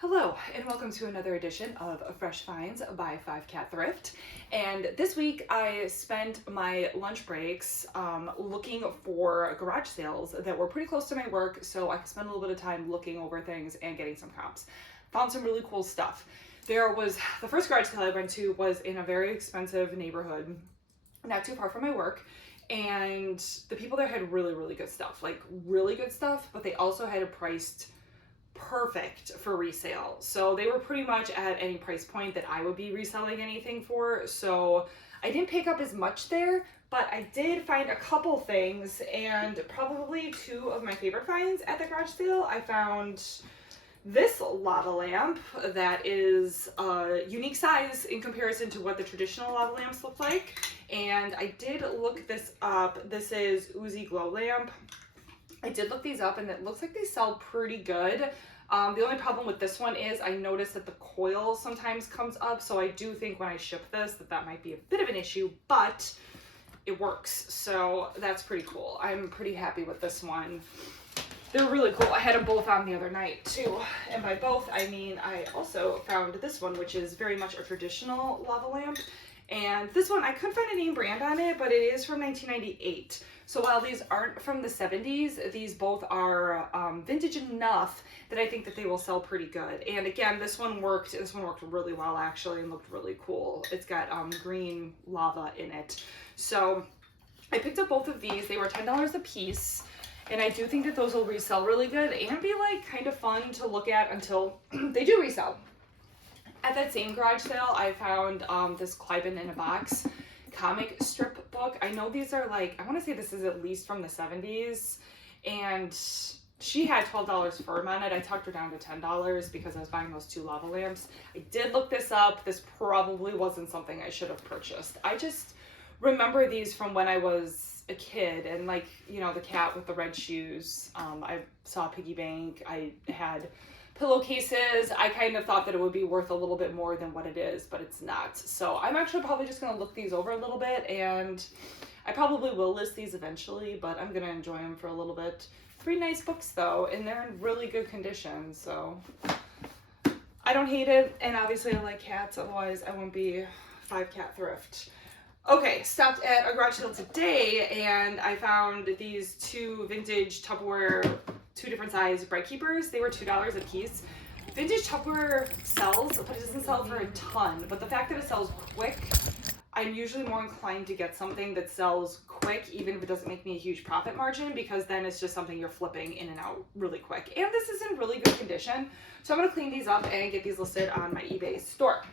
Hello, and welcome to another edition of Fresh Finds by 5 Cat Thrift. And this week I spent my lunch breaks looking for garage sales that were pretty close to my work, so I could spend a little bit of time looking over things and getting some comps. Found some really cool stuff. The first garage sale I went to was in a very expensive neighborhood, not too far from my work. And the people there had really good stuff, but they also had it priced perfect for resale. So they were pretty much at any price point that I would be reselling anything for. So I didn't pick up as much there, but I did find a couple things, and probably two of my favorite finds at the garage sale. I found this lava lamp that is a unique size in comparison to what the traditional lava lamps look like. And I did look this up. This is Uzi Glow Lamp. I did look these up and it looks like they sell pretty good. The only problem with this one is I noticed that the coil sometimes comes up, so I do think when I ship this that might be a bit of an issue, but it works, so that's pretty cool. I'm pretty happy with this one. They're really cool. I had them both on the other night too, and by both I mean I also found this one, which is very much a traditional lava lamp. And this one, I couldn't find a name brand on it, but it is from 1998. So while these aren't from the 70s, these both are vintage enough that I think that they will sell pretty good. And again, this one worked really well actually and looked really cool. It's got green lava in it. So I picked up both of these. They were $10 a piece. And I do think that those will resell really good and be like kind of fun to look at until they do resell. At that same garage sale, I found this Cliben in a Box comic strip book. I know these are like, I want to say this is at least from the 70s, and she had $12 firm on it. I talked her down to $10 because I was buying those two lava lamps. I did look this up. This probably wasn't something I should have purchased. I just remember these from when I was a kid, and like, you know, the cat with the red shoes. I saw a piggy bank. I had pillowcases. I kind of thought that it would be worth a little bit more than what it is, but it's not. So I'm actually probably just going to look these over a little bit, and I probably will list these eventually, but I'm going to enjoy them for a little bit. 3 nice books though, and they're in really good condition, so I don't hate it. And obviously I like cats, otherwise I won't be 5 Cat Thrift. Okay, stopped at a garage sale today and I found these 2 vintage Tupperware, 2 different size Bright Keepers. They were $2 a piece. Vintage Tupperware sells, but it doesn't sell for a ton. But the fact that it sells quick, I'm usually more inclined to get something that sells quick, even if it doesn't make me a huge profit margin, because then it's just something you're flipping in and out really quick. And this is in really good condition. So I'm gonna clean these up and get these listed on my eBay store.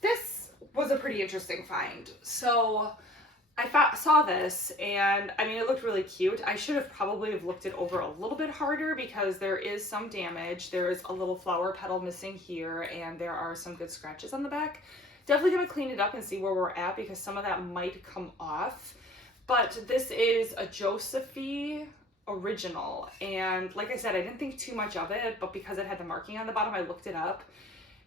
This was a pretty interesting find. So I saw this and I mean, it looked really cute. I should have probably looked it over a little bit harder because there is some damage. There is a little flower petal missing here and there are some good scratches on the back. Definitely gonna clean it up and see where we're at because some of that might come off. But this is a Josephine original. And like I said, I didn't think too much of it, but because it had the marking on the bottom, I looked it up.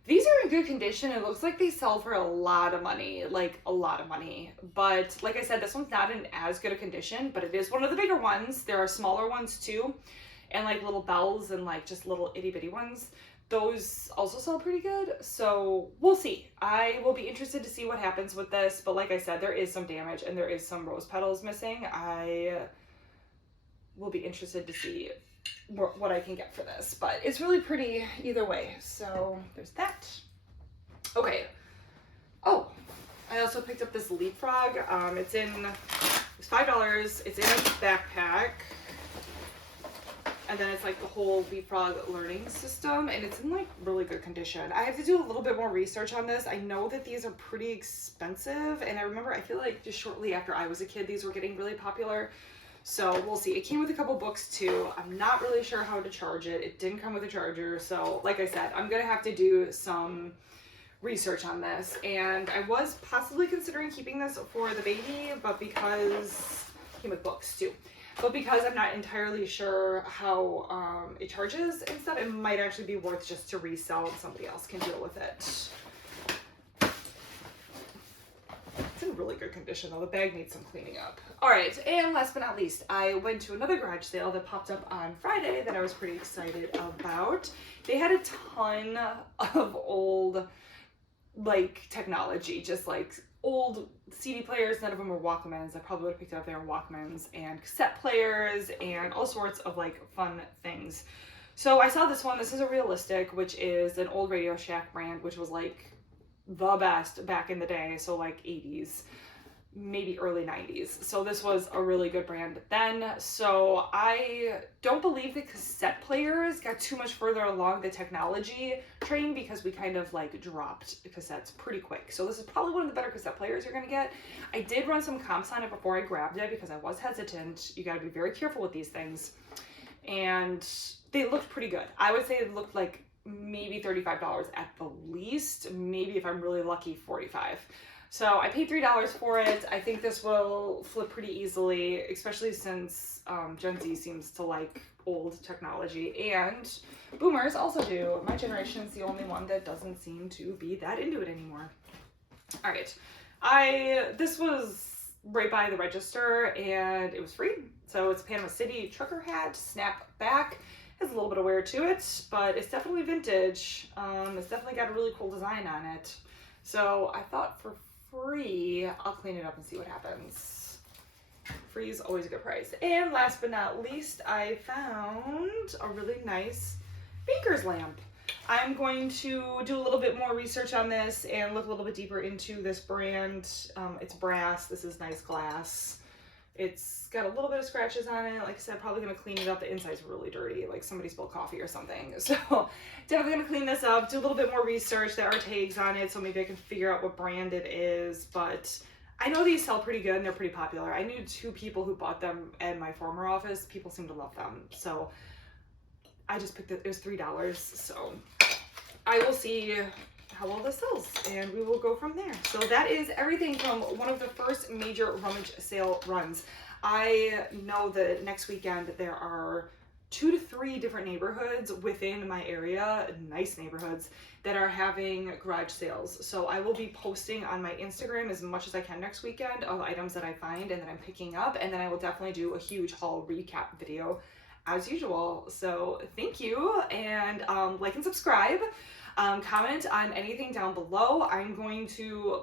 These are in good condition. It looks like they sell for a lot of money, like a lot of money. But like I said, this one's not in as good a condition, but it is one of the bigger ones. There are smaller ones too, and like little bells and like just little itty bitty ones. Those also sell pretty good. So we'll see. I will be interested to see what happens with this. But like I said, there is some damage and there is some rose petals missing. I will be interested to see what I can get for this, but it's really pretty either way. So there's that. Okay. Oh, I also picked up this leapfrog. It's $5. It's in a backpack. And then it's like the whole leapfrog learning system, and it's in like really good condition. I have to do a little bit more research on this. I know that these are pretty expensive, and I feel like just shortly after I was a kid, these were getting really popular. So we'll see. It came with a couple books too. I'm not really sure how to charge it. It didn't come with a charger. So like I said, I'm going to have to do some research on this. And I was possibly considering keeping this for the baby, but because it came with books too. But because I'm not entirely sure how it charges and stuff, it might actually be worth just to resell and somebody else can deal with it. It's in really good condition though. The bag needs some cleaning up. All right, and last but not least, I went to another garage sale that popped up on Friday that I was pretty excited about. They had a ton of old, like, technology, just like old CD players. None of them were Walkmans. I probably would have picked it up there, Walkmans, and cassette players and all sorts of like fun things. So I saw this one. This is a Realistic, which is an old Radio Shack brand, which was like the best back in the day. So like 80s, maybe early 90s. So this was a really good brand then. So I don't believe the cassette players got too much further along the technology train because we kind of like dropped cassettes pretty quick. So this is probably one of the better cassette players you're gonna get. I did run some comps on it before I grabbed it because I was hesitant. You gotta be very careful with these things. And they looked pretty good. I would say it looked like maybe $35 at the least, maybe if I'm really lucky, $45. So I paid $3 for it. I think this will flip pretty easily, especially since Gen Z seems to like old technology, and boomers also do. My generation's the only one that doesn't seem to be that into it anymore. All right, this was right by the register and it was free. So it's a Panama City trucker hat, snap back. Has a little bit of wear to it, but it's definitely vintage. It's definitely got a really cool design on it. So I thought for free, I'll clean it up and see what happens. Free is always a good price. And last but not least, I found a really nice baker's lamp. I'm going to do a little bit more research on this and look a little bit deeper into this brand. It's brass. This is nice glass. It's got a little bit of scratches on it. Like I said, probably going to clean it up. The inside's really dirty, like somebody spilled coffee or something. So definitely going to clean this up, do a little bit more research. There are tags on it, so maybe I can figure out what brand it is. But I know these sell pretty good and they're pretty popular. I knew 2 people who bought them at my former office. People seem to love them. So I just picked it. It was $3. So I will see how well this sells and we will go from there. So that is everything from one of the first major Rummage sale runs. I know that next weekend there are 2 to 3 different neighborhoods within my area, nice neighborhoods, that are having garage sales. So I will be posting on my Instagram as much as I can next weekend of items that I find and that I'm picking up, and then I will definitely do a huge haul recap video as usual. So thank you, and like and subscribe. Comment on anything down below. I'm going to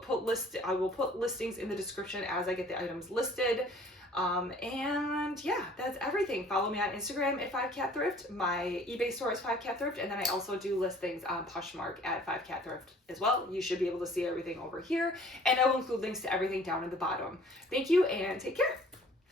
I will put listings in the description as I get the items listed. And yeah, that's everything. Follow me on Instagram at 5Cat Thrift. My eBay store is 5Cat Thrift, and then I also do listings on Poshmark at 5Cat Thrift as well. You should be able to see everything over here, and I will include links to everything down in the bottom. Thank you, and take care.